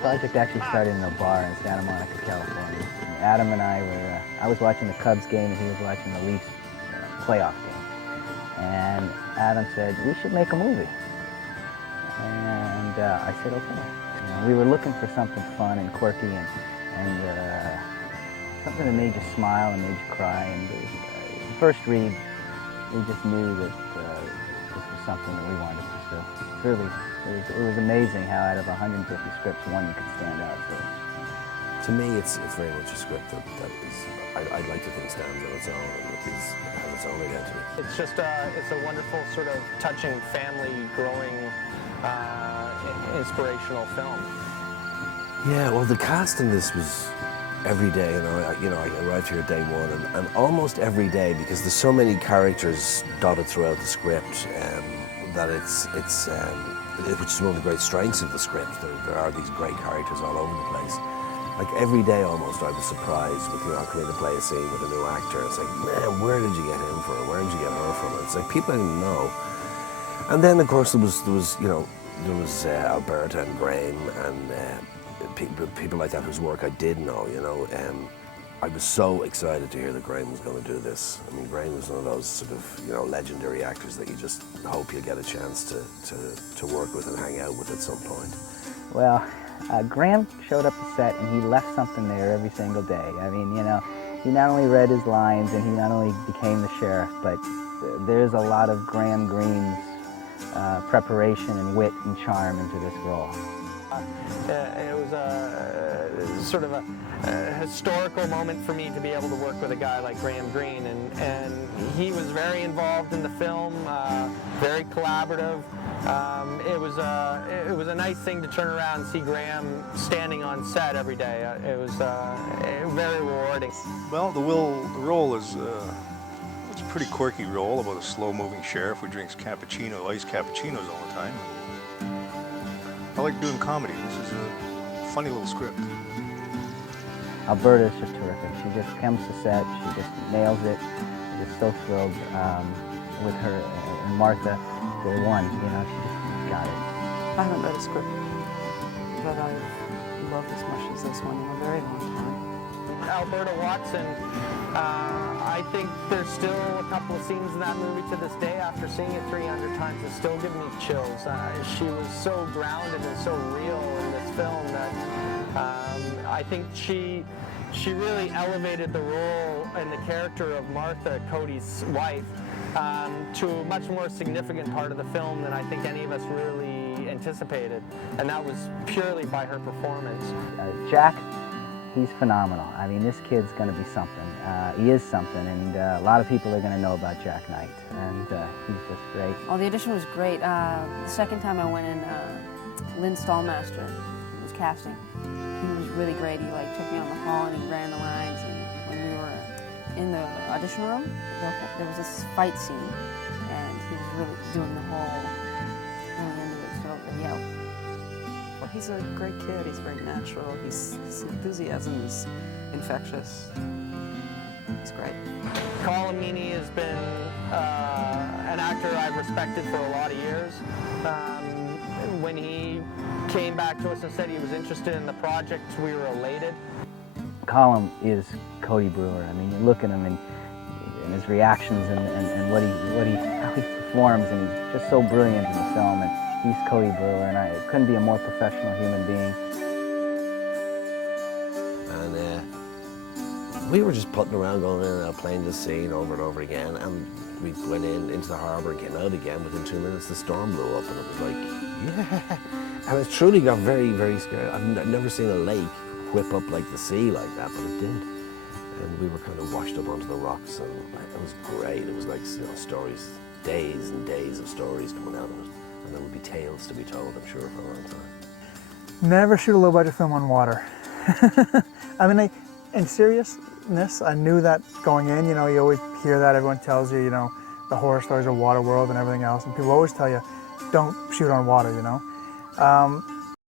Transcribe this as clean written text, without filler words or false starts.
project actually started in a bar in Santa Monica, California. And Adam and I were, I was watching the Cubs game and he was watching the Leafs playoff game. And Adam said, we should make a movie. And I said, okay. You know, we were looking for something fun and quirky and something that made you smile and made you cry. And the first read, we just knew that this was something that we wanted to pursue. It's really, it was amazing how out of 150 scripts, one you could stand out for. To me, it's very much a script that is, I'd like to think stands on its own and has its own identity. It's just it's a wonderful sort of touching family growing inspirational film. Yeah, well, the cast in this was every day, I arrived here day one, and almost every day, because there's so many characters dotted throughout the script, that which is one of the great strengths of the script. There are these great characters all over the place. Like every day almost, I was surprised with, I'll come in to play a scene with a new actor. It's like, man, where did you get him from? Where did you get her from? It's like people I didn't know. And then, of course, there was Alberta and Graham and people like that whose work I did know, I was so excited to hear that Graham was going to do this. I mean, Graham was one of those sort of, legendary actors that you just hope you get a chance to work with and hang out with at some point. Well, Graham showed up to set and he left something there every single day. I mean, he not only read his lines and he not only became the sheriff, but there's a lot of Graham Greene's preparation and wit and charm into this role. It was a sort of a historical moment for me to be able to work with a guy like Graham Greene, and he was very involved in the film, very collaborative. It was a nice thing to turn around and see Graham standing on set every day. It was very rewarding. Well, the role is it's a pretty quirky role about a slow-moving sheriff who drinks iced cappuccinos all the time. I like doing comedy. This is a funny little script. Alberta is just terrific. She just comes to set, she just nails it. I'm just so thrilled with her and Martha. Day one, she just got it. I haven't read a script that I've loved as much as this one in a very long time. Alberta Watson, I think there's still a couple of scenes in that movie to this day, after seeing it 300 times, that still give me chills. She was so grounded and so real in this film that I think she really elevated the role and the character of Martha, Cody's wife, to a much more significant part of the film than I think any of us really anticipated, and that was purely by her performance. Jack, he's phenomenal. I mean, this kid's going to be something. He is something, and a lot of people are going to know about Jack Knight, and he's just great. Oh, the audition was great. The second time I went in, Lynn Stallmaster was casting. He was really great. He took me on the hall and he ran the lines, and when we were in the audition room, there was this fight scene, and he was really doing the whole going into it. So yeah. Well, he's a great kid. He's very natural. His enthusiasm is infectious. He's great. Colin Meaney has been an actor I've respected for a lot of years. When he came back to us and said he was interested in the project, we were elated. Colin is Cody Brewer. I mean, you look at him and his reactions and how he performs, and he's just so brilliant in the film. And he's Cody Brewer, and I couldn't be a more professional human being. And we were just putting around, going in and out, playing this scene over and over again, and we went into the harbour and came out again. Within 2 minutes, the storm blew up, and it was like, yeah. And it truly got very, very scary. I've never seen a lake whip up like the sea like that, but it did. And we were kind of washed up onto the rocks, and it was great. It was like, stories, days and days of stories coming out of it. And there would be tales to be told, I'm sure, for a long time. Never shoot a low-budget film on water. I mean, in seriousness, I knew that going in. You always hear that. Everyone tells you, the horror stories of Waterworld and everything else. And people always tell you, don't shoot on water,